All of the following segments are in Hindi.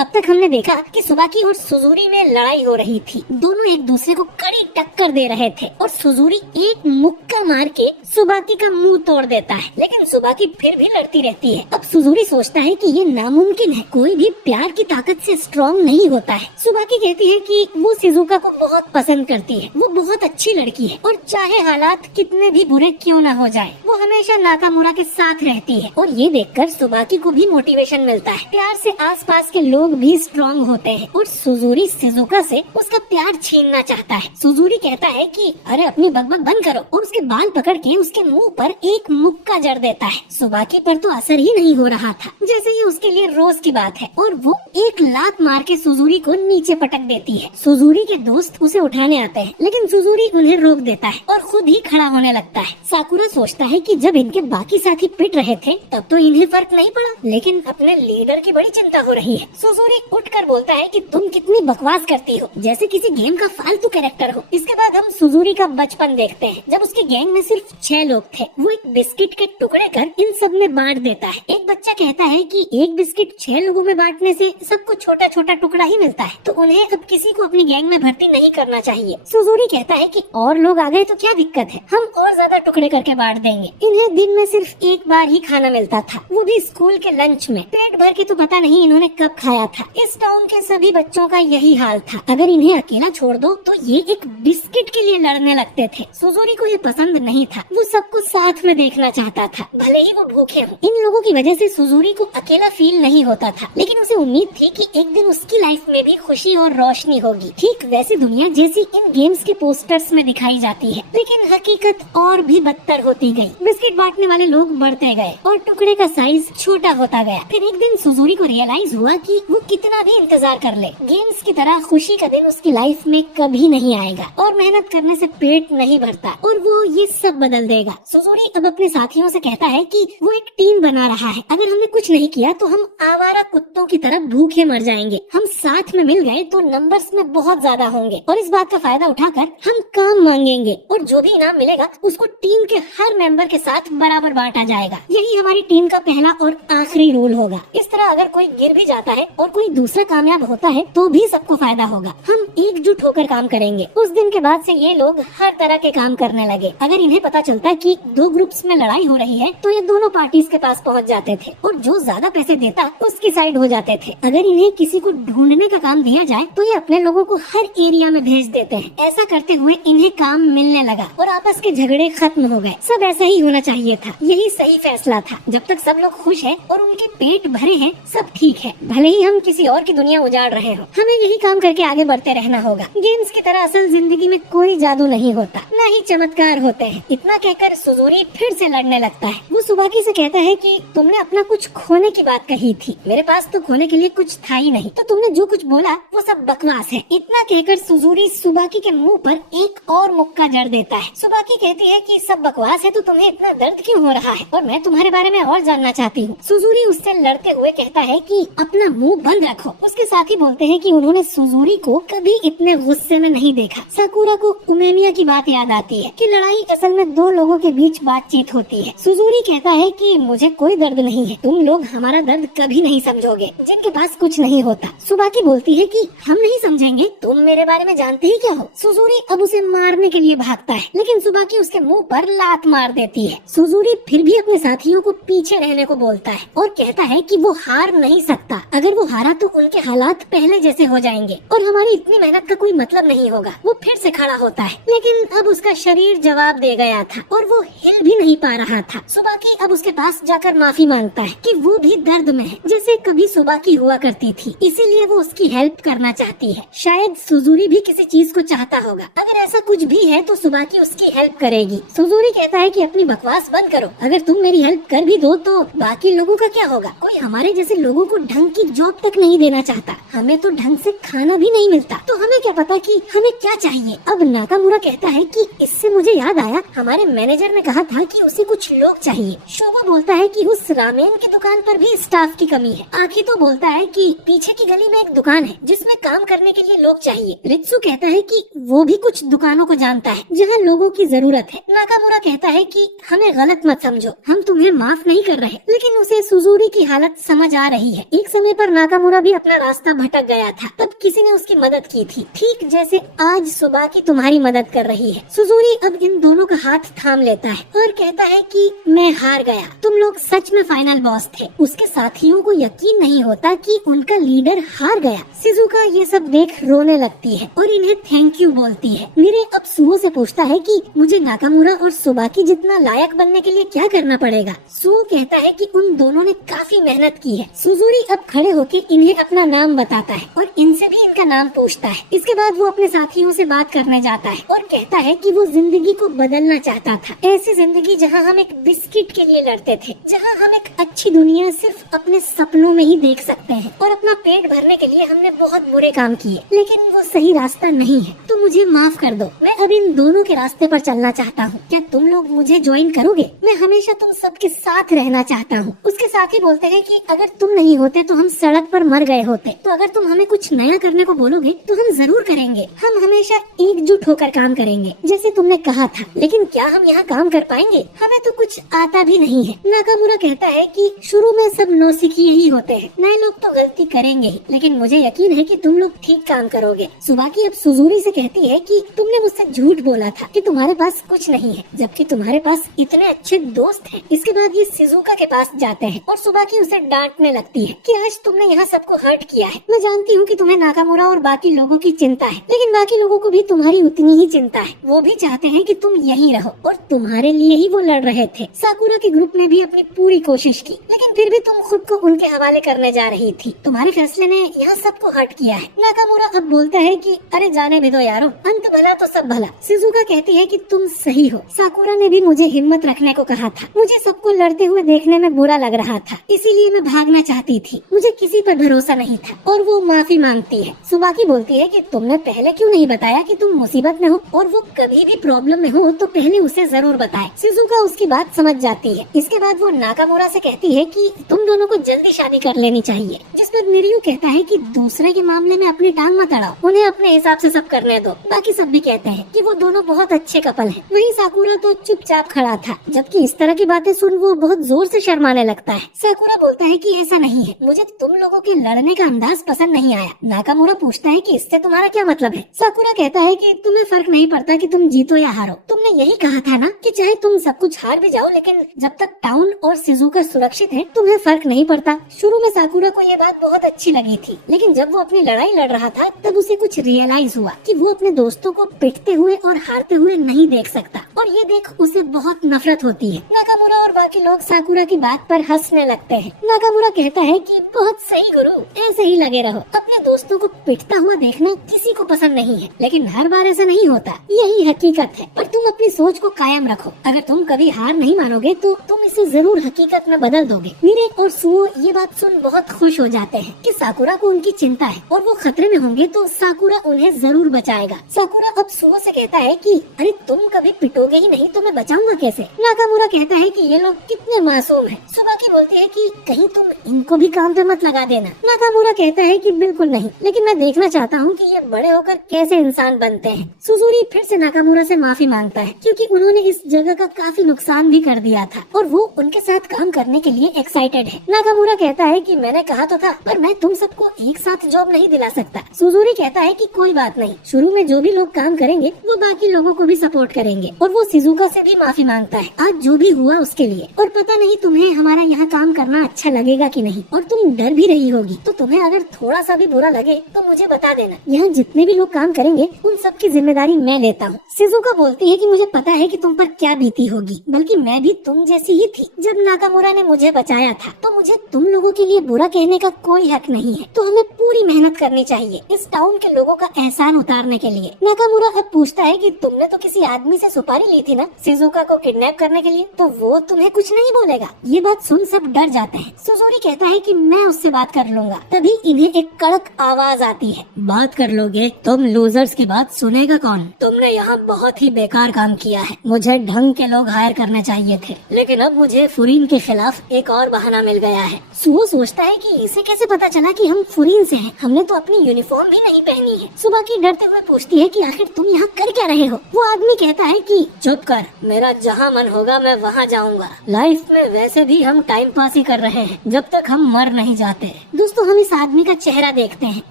अब तक हमने देखा कि सुबाकी और सुजुरी में लड़ाई हो रही थी। दोनों एक दूसरे को कड़ी टक्कर दे रहे थे और सुजुरी एक मुक्का मार के सुबाकी का मुंह तोड़ देता है, लेकिन सुबाकी फिर भी लड़ती रहती है। अब सुजुरी सोचता है कि ये नामुमकिन है, कोई भी प्यार की ताकत से स्ट्रॉन्ग नहीं होता है। सुबाकी कहती है कि वो शिजुका को बहुत पसंद करती है, वो बहुत अच्छी लड़की है और चाहे हालात कितने भी बुरे क्यों न हो जाए, वो हमेशा नाकामुरा के साथ रहती है। और ये देखकर सुबाकी को भी मोटिवेशन मिलता है। प्यार से आसपास के लोग भी स्ट्रॉन्ग होते हैं और सुजुरी शिजुका से उसका प्यार छीनना चाहता है। सुजुरी कहता है कि अरे अपनी बकबक बंद करो और उसके बाल पकड़ के उसके मुंह पर एक मुक्का जड़ देता है। सुबाकी पर तो असर ही नहीं हो रहा था, जैसे ये उसके लिए रोज की बात है, और वो एक लात मार के सुजुरी को नीचे पटक देती है। सुजुरी के दोस्त उसे उठाने आते हैं, लेकिन सुजुरी उन्हें रोक देता है और खुद ही खड़ा होने लगता है। साकुरा सोचता है कि जब इनके बाकी साथी पिट रहे थे तब तो इन्हें फर्क नहीं पड़ा, लेकिन अपने लीडर की बड़ी चिंता हो रही है। सुजुरी उठकर बोलता है कि तुम कितनी बकवास करती हो, जैसे किसी गेम का फालतू कैरेक्टर हो। इसके बाद हम सुजुरी का बचपन देखते हैं, जब उसके गैंग में सिर्फ 6 लोग थे। वो एक बिस्किट के टुकड़े कर इन सब में बांट देता है। एक बच्चा कहता है कि एक बिस्किट 6 लोगों में बांटने से सबको छोटा छोटा टुकड़ा ही मिलता है, तो उन्हें अब किसी को अपनी गैंग में भर्ती नहीं करना चाहिए। सुजुरी कहता है कि और लोग आ गए तो क्या दिक्कत है, हम और ज्यादा टुकड़े करके बांट देंगे। इन्हें दिन में सिर्फ एक बार ही खाना मिलता था, वो भी स्कूल के लंच में। पेट भर के तो पता नहीं इन्होंने कब खाया था। इस टाउन के सभी बच्चों का यही हाल था। अगर इन्हें अकेला छोड़ दो तो ये एक बिस्किट के लिए लड़ने लगते थे। सुजुरी को ये पसंद नहीं था, वो सबको साथ में देखना चाहता था, भले ही वो भूखे हों। इन लोगों की वजह से सुजुरी को अकेला फील नहीं होता था, लेकिन उसे उम्मीद थी कि एक दिन उसकी लाइफ में भी खुशी और रोशनी होगी, ठीक वैसी दुनिया जैसी इन गेम्स के पोस्टर्स में दिखाई जाती है। लेकिन हकीकत और भी बदतर होती गई। बिस्किट बांटने वाले लोग बढ़ते गए और टुकड़े का साइज छोटा होता गया। फिर एक दिन सुजुरी को रियलाइज हुआ कि वो कितना भी इंतजार कर ले, गेम्स की तरह खुशी का दिन उसकी लाइफ में कभी नहीं आएगा और मेहनत करने से पेट नहीं भरता और वो ये सब बदल देगा। सुजुरी अब अपने साथियों से कहता है कि वो एक टीम बना रहा है। अगर हमने कुछ नहीं किया तो हम आवारा कुत्तों की तरह भूखे मर जाएंगे। हम साथ में मिल गए तो नंबर्स में बहुत ज्यादा होंगे और इस बात का फायदा उठाकर हम काम मांगेंगे और जो भी इनाम मिलेगा उसको टीम के हर मेंबर के साथ बराबर बांटा जाएगा। यही हमारी टीम का पहला और आखिरी रूल होगा। इस तरह अगर कोई गिर भी जाता है और कोई दूसरा कामयाब होता है तो भी सबको फायदा होगा। हम एकजुट होकर काम करेंगे। उस दिन के बाद से ये लोग हर तरह के काम करने लगे। अगर इन्हें पता चलता कि 2 ग्रुप्स में लड़ाई हो रही है तो ये दोनों पार्टीज के पास पहुंच जाते थे और जो ज्यादा पैसे देता उसकी साइड हो जाते थे। अगर इन्हें किसी को ढूंढने का काम दिया जाए तो ये अपने लोगों को हर एरिया में भेज देते हैं। ऐसा करते हुए इन्हें काम मिलने लगा और आपस के झगड़े खत्म हो गए। सब ऐसा ही होना चाहिए था, यही सही फैसला था। जब तक सब लोग खुश हैं और उनके पेट भरे हैं सब ठीक है, भले ही हम किसी और की दुनिया उजाड़ रहे हो। हमें यही काम करके आगे बढ़ते रहना होगा। गेम्स की तरह असल जिंदगी में कोई जादू नहीं होता, न ही चमत्कार होते हैं। इतना कहकर सुजुरी फिर से लड़ने लगता है। वो सुबाकी से कहता है कि तुमने अपना कुछ खोने की बात कही थी, मेरे पास तो खोने के लिए कुछ था ही नहीं, तो तुमने जो कुछ बोला वो सब बकवास है। इतना कहकर सुजुरी सुबाकी के मुंह पर एक और मुक्का जड़ देता है। सुबाकी कहती है कि सब बकवास है तो तुम्हें इतना दर्द क्यों हो रहा है और मैं तुम्हारे बारे में और जानना चाहती हूँ। सुजुरी उससे लड़ते हुए कहता है कि अपना मुंह बंद रखो। उसके साथी बोलते हैं कि उन्होंने सुजुरी को कभी इतने गुस्से में नहीं देखा। साकुरा को उमेमिया की बात याद आती है कि लड़ाई असल में 2 लोगों के बीच बातचीत होती है। सुजुरी कहता है कि मुझे कोई दर्द नहीं है, तुम लोग हमारा दर्द कभी नहीं समझोगे जिनके पास कुछ नहीं होता। सुबाकी बोलती है कि हम नहीं समझेंगे, तुम मेरे बारे में जानते ही क्या हो। सुजुरी अब उसे मारने के लिए भागता है, लेकिन सुबाकी उसके मुंह पर लात मार देती है। सुजुरी फिर भी अपने साथियों को पीछे रहने को बोलता है और कहता है कि वो हार नहीं सकता। अगर वो हारा तो उनके हालात पहले जैसे हो जाएंगे और हमारी इतनी मेहनत का कोई मतलब नहीं होगा। वो फिर से खड़ा होता है, लेकिन अब उसका शरीर जवाब दे गया था और वो हिल भी नहीं पा रहा था। सुबाकी अब उसके पास जाकर माफी मांगता है कि वो भी दर्द में है जैसे कभी सुबाकी हुआ करती थी, इसीलिए वो उसकी हेल्प करना चाहती है। शायद सुजुरी भी किसी चीज को चाहता होगा। अगर ऐसा कुछ भी है तो सुबाकी उसकी हेल्प करेगी। सुजुरी कहता है कि अपनी बकवास बंद करो, अगर तुम मेरी हेल्प कर भी दो तो बाकी लोगों का क्या होगा। कोई हमारे जैसे लोगों को ढंग की जॉब तक नहीं देना चाहता, हमें तो ढंग से खाना भी नहीं मिलता, तो हमें क्या पता कि हमें क्या चाहिए। अब नाकामुरा कहता है कि इससे मुझे याद आया, हमारे मैनेजर ने कहा था कि उसे कुछ लोग चाहिए। शोभा बोलता है कि उस रामेन की दुकान पर भी स्टाफ की कमी है। आखी तो बोलता है कि पीछे की गली में एक दुकान है जिसमें काम करने के लिए लोग चाहिए। रित्सु कहता है कि वो भी कुछ दुकानों को जानता है जहाँ लोगों की जरूरत है। नाकामुरा कहता है कि हमें गलत मत समझो, हम तुम्हें माफ नहीं कर रहे, लेकिन उसे सुजुरी की हालत समझ आ रही है। एक समय पर नाकामुरा भी अपना रास्ता भटक गया था। तब किसी ने उसकी मदद की थी, ठीक जैसे आज सुबाकी तुम्हारी मदद कर रही है। सुजुरी अब इन दोनों का हाथ थाम लेता है और कहता है कि मैं हार गया, तुम लोग सच में फाइनल बॉस थे। उसके साथियों को यकीन नहीं होता कि उनका लीडर हार गया। शिजुका ये सब देख रोने लगती है और इन्हें थैंक यू बोलती है। मिरे अब सुओ से पूछता है कि मुझे नाकामुरा और सुबाकी जितना लायक बनने के लिए क्या करना पड़ेगा। सुओ कहता है कि उन दोनों ने काफी मेहनत की है। सुजुरी अब खड़े होकर इन्हें अपना नाम बताता है और इनसे भी इनका नाम पूछता है। इसके बाद वो अपने साथियों से बात करने जाता है और कहता है कि वो जिंदगी को बदलना चाहता था, ऐसी जिंदगी जहाँ हम एक बिस्किट के लिए लड़ते थे, जहाँ हम एक अच्छी दुनिया सिर्फ अपने सपनों में ही देख सकते हैं और अपना पेट भरने के लिए हमने बहुत बुरे काम किए, लेकिन वो सही रास्ता नहीं है, तो मुझे माफ कर दो। मैं अब इन दोनों के रास्ते पर चलना चाहता हूँ, क्या तुम लोग मुझे ज्वाइन करोगे? मैं हमेशा तुम सबके साथ रहना चाहता हूँ। उसके साथी बोलते हैं कि अगर तुम नहीं होते तो हम सड़क पर मर गए होते, तो अगर तुम हमें कुछ नया करने को बोलोगे तो हम जरूर करेंगे। हम हमेशा एकजुट होकर काम करेंगे जैसे तुमने कहा था, लेकिन क्या हम यहाँ काम कर पाएंगे? हमें तो कुछ आता भी नहीं है। नाकामुरा कहता है कि शुरू में सब नौसिखिए ही होते हैं, नए लोग तो गलती करेंगे ही, लेकिन मुझे यकीन है कि तुम लोग ठीक काम करोगे। सुबाकी अब सुजुरी से कहती है कि तुमने मुझसे झूठ बोला था कि तुम्हारे पास कुछ नहीं है, जबकि तुम्हारे पास इतने अच्छे दोस्त हैं। इसके बाद ये शिजुका के पास जाते हैं और सुबाकी उसे डांटने लगती है कि आज तुमने यहाँ सबको हर्ट किया है। मैं जानती हूँ कि तुम्हें नाकामुरा और बाकी लोगों की चिंता है, लेकिन बाकी लोगों को भी तुम्हारी उतनी ही चिंता है। वो भी चाहते हैं कि तुम यहीं रहो और तुम्हारे लिए ही वो लड़ रहे थे। साकुरा के ग्रुप ने भी अपनी पूरी कोशिश की, लेकिन फिर भी तुम खुद को उनके हवाले करने जा रही थी। तुम्हारे फैसले ने यहाँ सबको हर्ट किया है। नाकामुरा अब बोलता है कि अरे जाने भी दो यारो, अंत भला तो सब भला। शिजुका कहती है कि तुम सही हो, साकुरा ने भी मुझे हिम्मत रखने को कहा था। मुझे सबको लड़ते हुए देखने में बुरा लग रहा था, इसीलिए मैं भागना चाहती थी। मुझे किसी पर भरोसा नहीं था और वो माफी मांगती है। सुबाकी बोलती है कि तुमने पहले क्यों नहीं बताया कि तुम मुसीबत में हो और वो कभी भी प्रॉब्लम में हो तो पहले उसे जरूर बताए। शिजुका उसकी बात समझ जाती है। इसके बाद वो नाकामुरा से कहती है कि तुम दोनों को जल्दी शादी कर लेनी चाहिए, जिस पर मिरियो कहता है कि दूसरे के मामले में अपनी टांग मत अड़ाओ, उन्हें अपने हिसाब से सब करने दो। बाकी सब भी कहते हैं कि वो दोनों बहुत अच्छे कपल हैं। वहीं साकुरा तो चुपचाप खड़ा था, जबकि इस तरह की बातें सुन वो बहुत जोर से शर्माने लगता है। साकुरा बोलता है कि ऐसा नहीं है, मुझे तुम लोगों के लड़ने का अंदाज पसंद नहीं आया। नाकामुरा पूछता है कि इससे तुम्हारा क्या मतलब है? साकुरा कहता है कि तुम्हें फर्क नहीं पड़ता कि तुम जीतो या हारो। तुमने यही कहा था ना कि चाहे तुम सब कुछ हार भी जाओ, लेकिन जब तक टाउन और शिजुका सुरक्षित है तुम्हें फर्क नहीं पड़ता। शुरू में साकुरा को ये बात बहुत अच्छी लगी थी, लेकिन जब वो अपनी लड़ाई लड़ रहा था तब उसे कुछ रियलाइज हुआ कि वो अपने दोस्तों को पिटते हुए और हारते हुए नहीं देख सकता, और ये देख उसे बहुत नफरत होती है। नाकामुरा और बाकी लोग साकुरा की बात पर हंसने लगते हैं। नाकामुरा कहता है कि बहुत सही गुरु, ऐसे ही लगे रहो। अपने दोस्तों को पिटता हुआ देखना किसी को पसंद नहीं है, लेकिन हर बार ऐसा नहीं होता, यही हकीकत है। और तुम अपनी सोच को कायम रखो, अगर तुम कभी हार नहीं मानोगे तो तुम इसे जरूर हकीकत में बदल दोगे। मिरे और सुओ ये बात सुन बहुत खुश हो जाते हैं कि साकुरा को उनकी चिंता है और वो खतरे में होंगे तो साकुरा उन्हें जरूर बचाएगा। साकुरा अब सुओ से कहता है कि अरे तुम कभी पिटोगे ही नहीं तो मैं बचाऊंगा कैसे? नाकामुरा कहता है कि ये लोग कितने मासूम हैं। सुबाकी बोलती है कि कहीं तुम इनको भी काम पे मत लगा देना। नाकामुरा कहता है कि बिल्कुल नहीं, लेकिन मैं देखना चाहता हूँ कि ये बड़े होकर कैसे इंसान बनते हैं। सुजुरी फिर से नाकामुरा से माफी मांगता है क्योंकि उन्होंने इस जगह का काफी नुकसान भी कर दिया था और वो उनके साथ काम करने के लिए एक्साइटेड है। नाकामुरा कहता है कि मैंने कहा तो था, पर मैं तुम सबको एक साथ जॉब नहीं दिला सकता। सुजुरी कहता है कि कोई बात नहीं, शुरू में जो भी लोग काम करेंगे वो बाकी लोगों को भी सपोर्ट करेंगे। और वो शिजुका से भी माफी मांगता है आज जो भी हुआ उसके लिए। और पता नहीं तुम्हें हमारा यहाँ काम करना अच्छा लगेगा कि नहीं, और तुम डर भी रही होगी, तो तुम्हें अगर थोड़ा सा भी बुरा लगे तो मुझे बता देना। यहाँ जितने भी लोग काम करेंगे उन सब की जिम्मेदारी मैं लेता हूँ। शिजुका बोलती है कि मुझे पता है कि तुम पर क्या बीती होगी, बल्कि मैं भी तुम जैसी ही थी। जब नाकामुरा ने मुझे बचाया था तो मुझे तुम लोगों के लिए बुरा कहने का कोई हक नहीं है, तो हमें पूरी मेहनत करनी चाहिए इस टाउन के लोगों का एहसान उतारने के लिए। नाकामुरा अब पूछता है कि तुमने तो किसी आदमी से सुपारी ली थी ना शिजुका को किडनैप करने के लिए, तो वो तुम्हें कुछ नहीं बोलेगा? ये बात सुन सब डर जाते हैं। सुजुरी कहता है कि मैं उससे बात कर लूंगा। तभी इन्हें एक कड़क आवाज आती है, बात कर लोगे? तुम लूजर्स की बात सुनेगा कौन? तुमने यहाँ बहुत ही बेकार काम किया है, मुझे ढंग के लोग हायर करने चाहिए थे, लेकिन अब मुझे फुरीन के खिलाफ एक और बहाना मिल गया है। सुओ सोचता है कि इसे कैसे पता चला कि हम फुरीन से हैं, हमने तो अपनी यूनिफॉर्म भी नहीं पहनी है। सुबाकी डरते हुए पूछती है कि आखिर तुम यहाँ कर क्या रहे हो। वो आदमी कहता है कि चुप कर, मेरा जहाँ मन होगा मैं वहाँ जाऊँगा। लाइफ में वैसे भी हम टाइम पास ही कर रहे हैं जब तक हम मर नहीं जाते। दोस्तों हम इस आदमी का चेहरा देखते हैं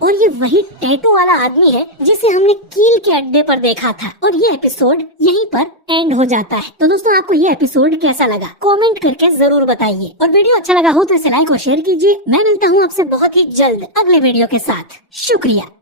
और ये वही टैटू वाला आदमी है जिसे हमने कील के अड्डे पर देखा था। और ये एपिसोड यहीं पर एंड हो जाता है। तो दोस्तों आपको ये एपिसोड कैसा लगा कमेंट करके जरूर बताइए, और वीडियो अच्छा लगा हो तो इसे लाइक और शेयर कीजिए। मैं मिलता हूँ आपसे बहुत ही जल्द अगले वीडियो के साथ। शुक्रिया।